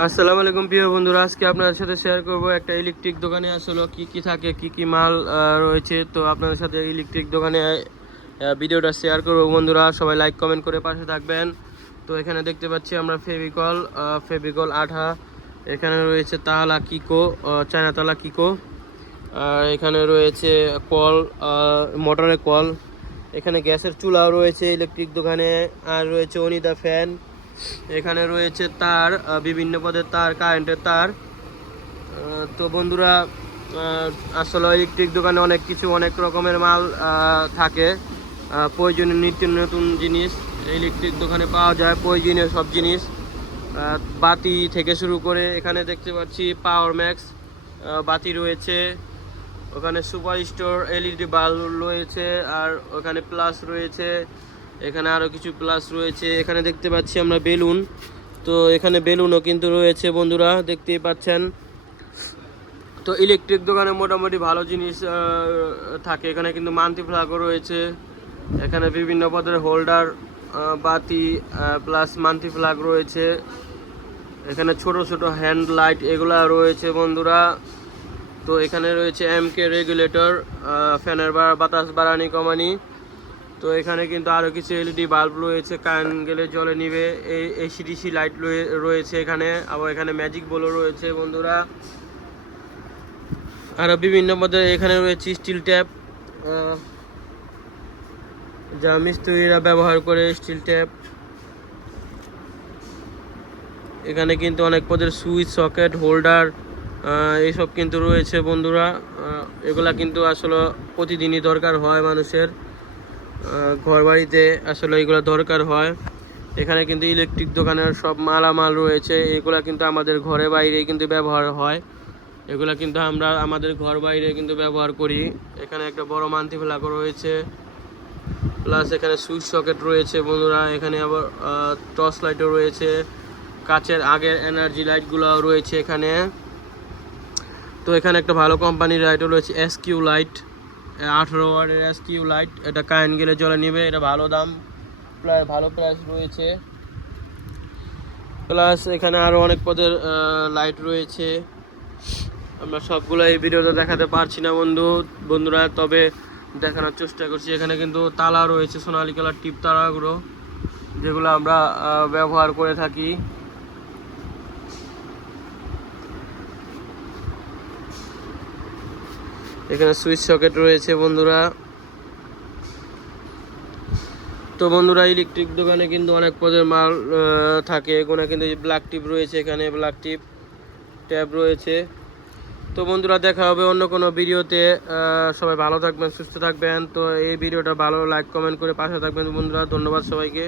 আসসালামু আলাইকুম প্রিয় বন্ধুরা, আজকে আপনাদের সাথে শেয়ার করব একটা ইলেকট্রিক দোকানে আসলে কি কি থাকে, কি কি মাল রয়েছে। তো আপনাদের সাথে ইলেকট্রিক দোকানে ভিডিওটা শেয়ার করব বন্ধুরা, সবাই লাইক কমেন্ট করে পাশে থাকবেন। তো এখানে দেখতে পাচ্ছি আমরা ফেভিকল আঠা, এখানে রয়েছে তালা কিকো, চায়না তালা কিকো, আর এখানে রয়েছে কল, মোটরের কল, এখানে গ্যাসের চুলাও রয়েছে ইলেকট্রিক দোকানে, আর রয়েছে অনিদা ফ্যান, এখানে রয়েছে তার, বিভিন্ন পদের তার, কারেন্টের তার। তো বন্ধুরা, আসলে ইলেকট্রিক দোকানে অনেক রকমের মাল থাকে, প্রয়োজনীয় নিত্য নতুন জিনিস ইলেকট্রিক দোকানে পাওয়া যায়, প্রয়োজনীয় সব জিনিস, বাতি থেকে শুরু করে এখানে দেখতে পাচ্ছি পাওয়ার ম্যাক্স বাতি রয়েছে, ওখানে সুপার স্টোর এলইডি বাল্ব রয়েছে, আর ওখানে প্লাস রয়েছে, এখানে আরও কিছু প্লাস রয়েছে। এখানে দেখতে পাচ্ছি আমরা বেলুন, তো এখানে বেলুনও কিন্তু রয়েছে বন্ধুরা, দেখতেই পাচ্ছেন। তো ইলেকট্রিক দোকানে মোটামুটি ভালো জিনিস থাকে। এখানে কিন্তু মান্থলি ফ্ল্যাগও রয়েছে, এখানে বিভিন্ন পদের হোল্ডার, বাতি, প্লাস মান্থলি ফ্ল্যাগ রয়েছে, এখানে ছোট ছোট হ্যান্ড লাইট এগুলা রয়েছে বন্ধুরা। তো এখানে রয়েছে এমকে রেগুলেটর, ফ্যানের বাতাস বাড়ানি কমানি। তো এখানে কিন্তু আরও কিছু এলইডি বাল্ব রয়েছে, কারেন্ট গেলে জলে নিবে, এই এসিডিসি লাইট রয়েছে এখানে, আবার এখানে ম্যাজিক বলও রয়েছে বন্ধুরা। আরও বিভিন্ন পদের এখানে রয়েছে স্টিল ট্যাপ, যা মিস্ত্রিরা ব্যবহার করে, স্টিল ট্যাপ। এখানে কিন্তু অনেক পদের সুইচ, সকেট, হোল্ডার এইসব কিন্তু রয়েছে বন্ধুরা। এগুলা কিন্তু আসলে প্রতিদিনই দরকার হয় মানুষের, ঘর বাড়িতে আসলে এগুলো দরকার হয়। এখানে কিন্তু ইলেকট্রিক দোকানের সব মালামাল রয়েছে, এগুলা কিন্তু আমাদের ঘরে বাইরে কিন্তু ব্যবহার হয়, এগুলা কিন্তু আমরা আমাদের ঘর বাইরে কিন্তু ব্যবহার করি। এখানে একটা বড় মান্থলি ফ্ল্যাগও রয়েছে, প্লাস এখানে সুইচ সকেট রয়েছে বন্ধুরা। এখানে আবার টর্চ লাইটও রয়েছে, কাচের আগের এনার্জি লাইটগুলোও রয়েছে এখানে। তো এখানে একটা ভালো কোম্পানির লাইটও রয়েছে, এসকিউ লাইট, 18 ওয়াটের এসকিউ লাইট, এটা কারেন্ট গেলে জ্বলে নেবে, এটা ভালো দাম, ভালো প্রাইস রয়েছে। প্লাস এখানে আরও অনেক পদের লাইট রয়েছে, আমরা সবগুলো এই ভিডিওতে দেখাতে পারছি না বন্ধুরা, তবে দেখানোর চেষ্টা করছি। এখানে কিন্তু তালা রয়েছে, সোনালী কালার টিপ তালাগুলো, যেগুলো আমরা ব্যবহার করে থাকি। এখানে সুইচ সকেট রয়েছে বন্ধুরা। তো বন্ধুরা, ইলেকট্রিক দোকানে কিন্তু অনেক পদের মাল থাকে, এগুলো কিন্তু ব্ল্যাক টিপ রয়েছে, এখানে ব্ল্যাক টিপ ট্যাব রয়েছে। তো বন্ধুরা, দেখা হবে অন্য কোনো ভিডিওতে, সবাই ভালো থাকবেন, সুস্থ থাকবেন। তো এই ভিডিওটা ভালো লাইক কমেন্ট করে পাশে থাকবেন বন্ধুরা, ধন্যবাদ সবাইকে।